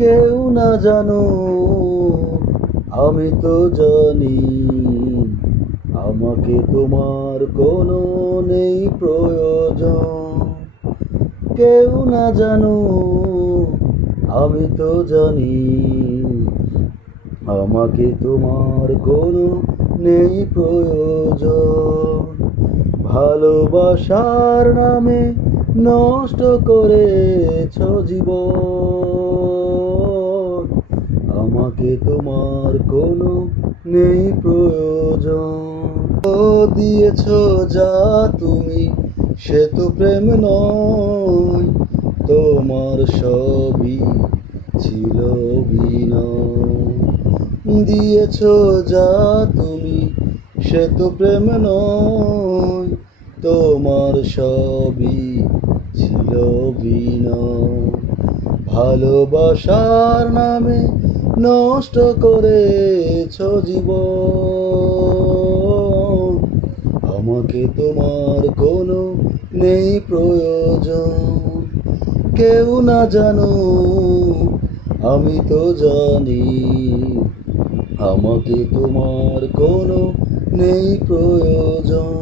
কেউ না জানো আমি তো জানি, আমাকে তোমার কোনো নেই প্রয়োজন। কেউ না জানো আমি তো জানি, আমাকে তোমার কোনো নেই প্রয়োজন। ভালোবাসার নামে নষ্ট করেছ জীবন, আমাকে তোমার কোনো নেই প্রয়োজন। ও দিয়েছ যা তুমি সে তো প্রেম নয়, তোমার সবই ছিল অভিনয়। দিয়েছ যা তুমি সে তো প্রেম নয়, তোমার সবই ছিল অভিনয়। ভালোবাসার নামে নষ্ট করেছ জীবন, আমাকে তোমার কোনো নেই প্রয়োজন। কেউ না জানো আমি তো জানি, আমাকে তোমার কোনো নেই প্রয়োজন।